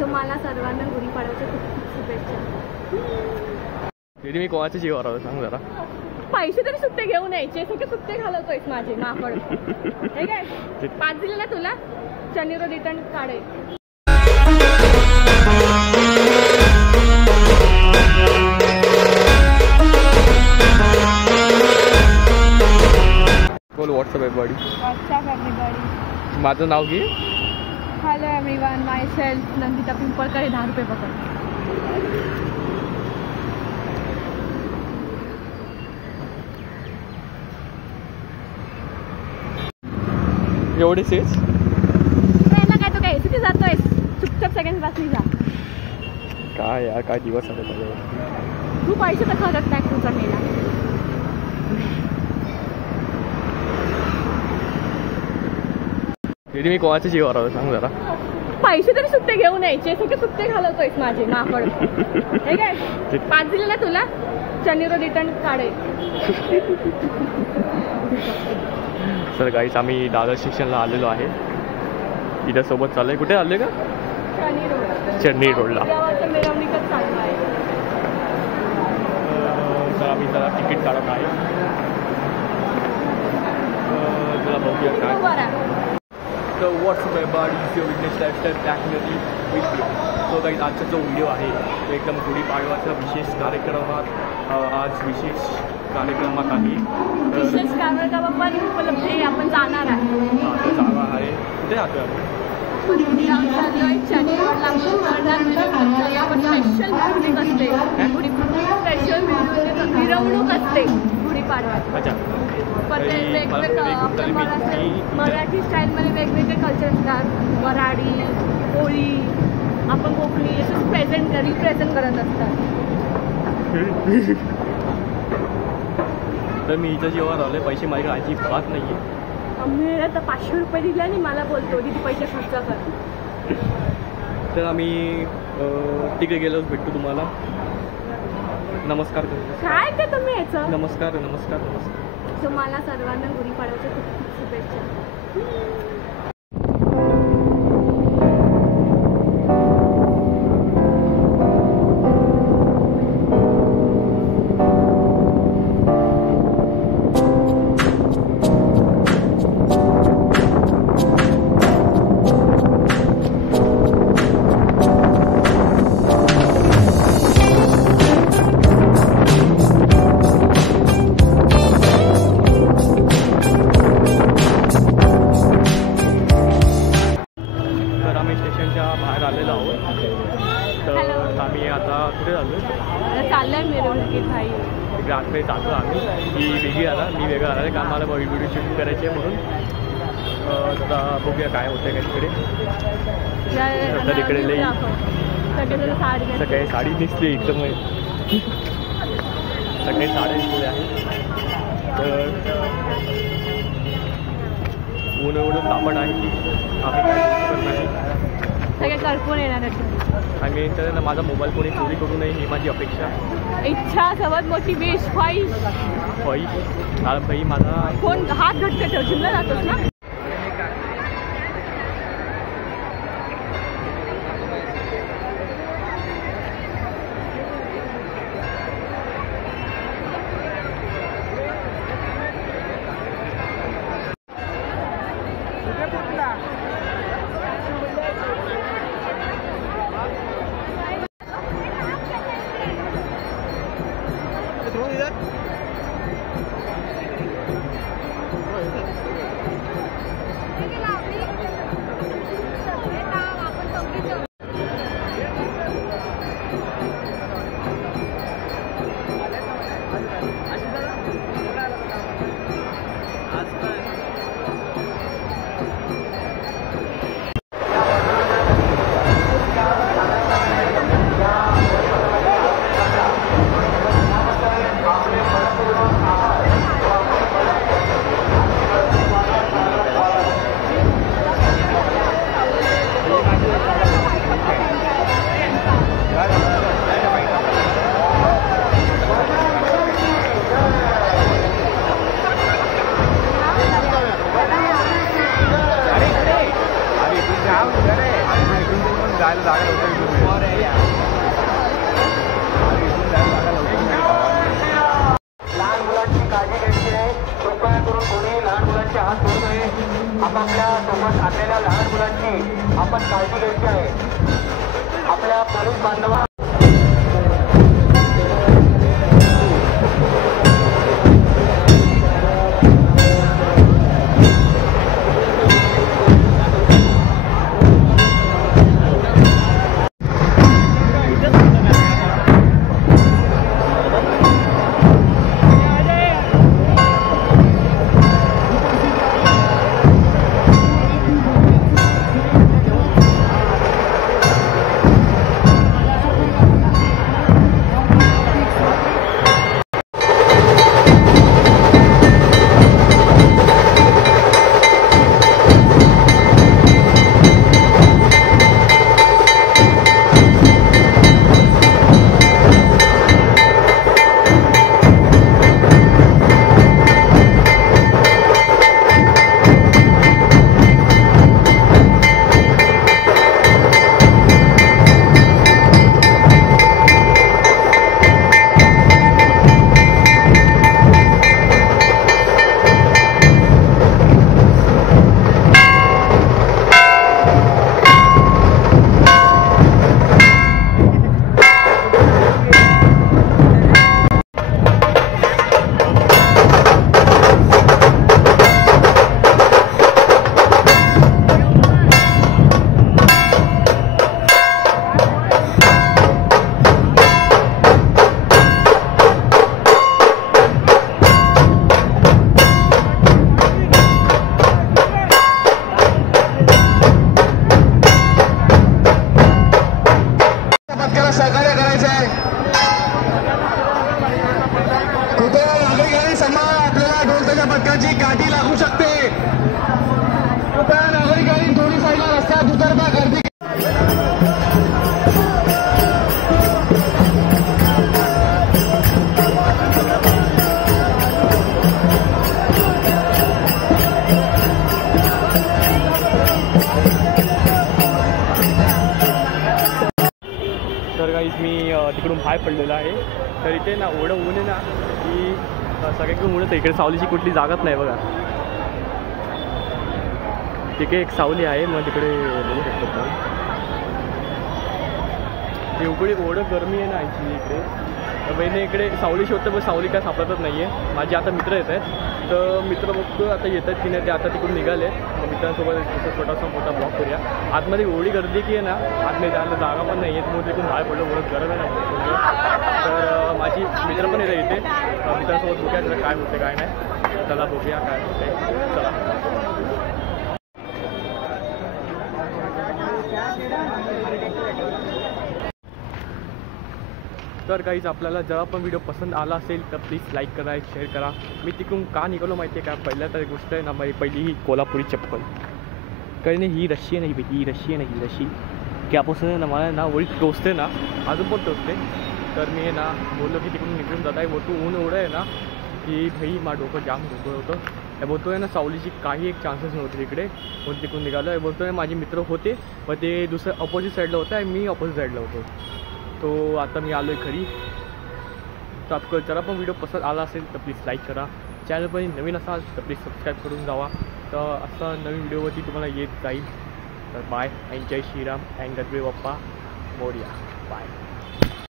तुम्हाला सर्वांना गुढीपाडव्याच्या खूप खूप शुभेच्छा. मी कोणाच्या जीवावर आलो सांग जरा. पैसे तरी सुट्टे घेऊन यायचे, सगळे सुट्टे घालवतोयस माझे माकड. हे काय 5 दिले ना तुला, शनिवार रिटर्न काढे. बोल. WhatsApp everybody. WhatsApp everybody. माझं नाव घे. हॅलो एव्हरीवन, माय सेल्फ नंदिता पिंपळकर. 10 रुपये पकड. एवढेच आहेस? ट्रेनला काय तू काय किती जातोयस? चुपचाप सेकंड बसली जा. काय यार, काय दिवस आले त्याच्यावर. तू पैसे तर खरंच नाही तुझा मेला. मी कोणाच्या जीवावर आलो सांग जरा. पैसे तरी सुट्टे घेऊन यायचे, सगळे सुट्टे घालवतोयस माझे माकड. हे काय 5 दिले ना तुला, शनिवार रिटर्न काढे. सर गाईस, आम्ही दादर स्टेशनला आलेलो आहे. इथं सोबत चाललंय. कुठे आले का? चेन्नई रोडला. मिरवणूकच चालू आहे. तर आम्ही जरा तिकीट काढत आहे. जरा बघूया काय. तर WhatsApp everybody, your witness lifestyle family with me. तो काही आजचा जो व्हिडिओ आहे तो एकदम गुढीपाडव्याचा विशेष कार्यक्रमात आज विशेष कार्यक्रमात आहे. विशेष कार्यक्रम पण उपलब्ध आहे. आपण जाणार आहे. जाणार आहे. कुठे जातो आपण? स्पेशल मिरवणूक असते गुढीपाडव्यात. अच्छा. मराठी स्टाईलमध्ये वेगवेगळे कल्चर असतात. वराडी, होळी, आपण कोकणी असं रिप्रेझेंट करत असतात. तर मी इथं जेव्हा राहिले पैसे माझ्या आजी बात नाही आहे. मी आता 500 रुपये दिले आणि मला बोलतो किती पैसे खर्च कर. तर आम्ही तिकडे गेलोच भेटतो तुम्हाला. नमस्कार करतो. काय ते तुम्ही याचं. नमस्कार नमस्कार नमस्कार. तुम्हाला सर्वांना गुढीपाडव्याच्या खूप खूप शुभेच्छा. बाहेर आलेलो आहोत. तर आम्ही आता कुठे झालो? चाललंय मिरवणुकीत भाई. तिकडे आतमध्ये जातो आम्ही. ही वेगळी आला, मी वेगळं आला. कारण मला व्हिडिओ शूट करायचे आहे म्हणून. आता बघूया काय होतं काय तिकडे. आता तिकडे लई सकाळी साडी दिसते एकदम. सकाळी साड्या दिसले आहेत. तर ऊन एवढं तापट आहे की आम्ही काय नाही. सगळे करपून येणार आहेत. आम्ही तर माझा मोबाईल कोणी चोरी करू नये ही माझी अपेक्षा. इच्छा सर्वात मोठी विश. भाई माझा कोण हात घट्ट ठेव. जिमला जातोस ना. जायला जागा लवकर इथून मिळेल. इथून जायला जागा लवकर मिळेल गावाला. लहान मुलांची काळजी घ्यायची आहे. कृपया करून कोणी लहान मुलांचे हात धरू नये. आपापल्या सोबत आलेल्या लहान मुलांची आपण काळजी घ्यायची आहे. आपल्या पोलीस बांधवा सहकार्य करायचं आहे. कृपया नागरिकांनी सांभाळा. आपल्याला ढोलताच्या पथकाची काठी लागू शकते. कृपया नागरिकांनी दोन्ही साईडला रस्त्यात उतरता. गर्दी तर गाईज मी तिकडून बाहेर पडलेलो आहे. तर इथे ना एवढं ऊन आहे ना की सगळ्याकडून ऊन आहे. इकडे सावलीची कुठली जागाच नाही बघा. तिकडे एक सावली आहे मग तिकडे बघू शकतो. एवढी एवढं गरमी आहे ना ॲक्च्युली इकडे. तर बहिणी इकडे सावली शोधतं पण सावली काय सापडतच नाही आहे. माझे आता मित्र येत आहेत. तर मित्र बघतो आता येतात की नाही. ते आता तिकडून निघाले. मग मित्रांसोबत छोटासा मोठा ब्लॉक करूया. आतमध्ये एवढी गर्दी की आहे ना आतमध्ये जायला जागा पण नाही आहे. मग तिकडून बाहेर पडलं एवढं गरम आहे ना. तर माझी मित्र पण येतं इथे. मित्रांसोबत बघूया जरा काय होते काय नाही. चला बघूया काय होते. चला. तर काहीच आपल्याला जेव्हा पण व्हिडिओ पसंत आला असेल तर प्लीज लाईक करा, शेअर करा. मी तिकडून का निघालो माहिती आहे का. पहिल्या तर गोष्ट आहे ना माझी पहिली ही कोल्हापुरी चप्पल. काही नाही ही रशी आहे नाही ही रशी आहे नाही ही रशी त्यापासून ना मला ना एवढी टोचते ना अजून पण टोचते. तर मी ना बोललो की तिकडून निघून जात आहे. मोठं ऊन एवढं आहे ना की भाई मा डोकं जाम डोकं होतं. हे बोलतो आहे ना सावलीची काही एक चान्सेस नव्हते तिकडे. म्हणून तिकडून निघालो आहे. बोलतो आहे माझे मित्र होते पण ते दुसऱ्या अपोजिट साईडला होतं आणि मी अपोजिट साईडला होतो. तो आता मी आलो आहे घरी. तर आपको जरा पण व्हिडिओ पसंत आला असेल तर प्लीज लाईक करा. चॅनल पण नवीन असाल तर प्लीज सबस्क्राईब करून जावा. तर असं नवीन व्हिडिओवरती तुम्हाला येत जाईल. तर बाय. अँड जय श्रीराम अँड गणपती बाप्पा मोरया. बाय.